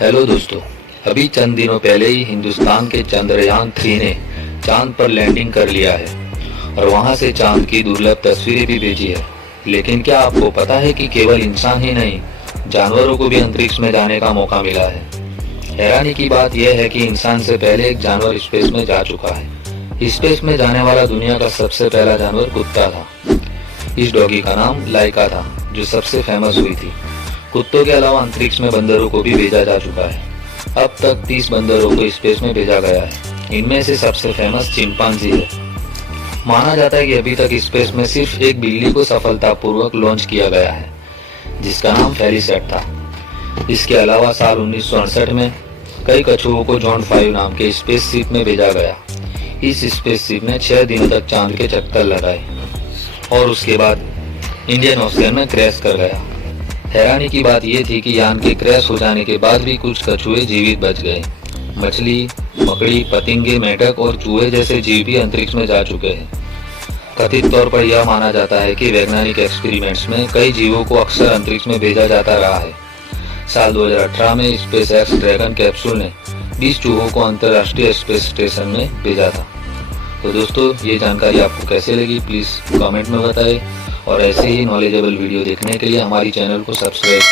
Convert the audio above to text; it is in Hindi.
हेलो दोस्तों। अभी चंद दिनों पहले ही हिंदुस्तान के चंद्रयान-3 ने चांद पर लैंडिंग कर लिया है और वहां से चांद की दुर्लभ तस्वीरें भी भेजी है। लेकिन क्या आपको पता है कि केवल इंसान ही नहीं, जानवरों को भी अंतरिक्ष में जाने का मौका मिला है। हैरानी की बात यह है कि इंसान से पहले एक जानवर स्पेस में जा चुका है। स्पेस में जाने वाला दुनिया का सबसे पहला जानवर कुत्ता था। इस डॉगी का नाम लाइका था, जो सबसे फेमस हुई थी। कुत्तों के अलावा अंतरिक्ष में बंदरों को भी भेजा जा चुका है। अब तक 30 बंदरों को स्पेस में भेजा गया है। इनमें से सबसे फेमस चिंपांजी है। माना जाता है कि अभी तक स्पेस में सिर्फ एक बिल्ली को सफलतापूर्वक लॉन्च किया गया है, जिसका नाम फेलिसेट था। इसके अलावा साल 1968 में कई कछुओं को जॉन 5 नाम के स्पेसशिप में भेजा गया। इस स्पेसशिप ने 6 दिनों तक चांद के चक्कर लगाए और उसके बाद इंडियन ओशियन में क्रैश कर गया। हैरानी की बात यह थी कि यान के क्रैश हो जाने के बाद भी कुछ कछुए जीवित बच गए। मछली, मकड़ी, पतंगे, मेंढक और चूहे जैसे जीव भी अंतरिक्ष में जा चुके हैं। कथित तौर पर यह माना जाता है कि वैज्ञानिक एक्सपेरिमेंट्स में कई जीवों को अक्सर अंतरिक्ष में भेजा जाता रहा है। साल 2018 में स्पेसएक्स ड्रैगन कैप्सूल ने 20 चूहों को अंतर्राष्ट्रीय स्पेस स्टेशन में भेजा था। तो दोस्तों, ये जानकारी आपको कैसे लगी, प्लीज़ कमेंट में बताएं और ऐसे ही नॉलेजेबल वीडियो देखने के लिए हमारी चैनल को सब्सक्राइब कीजिए।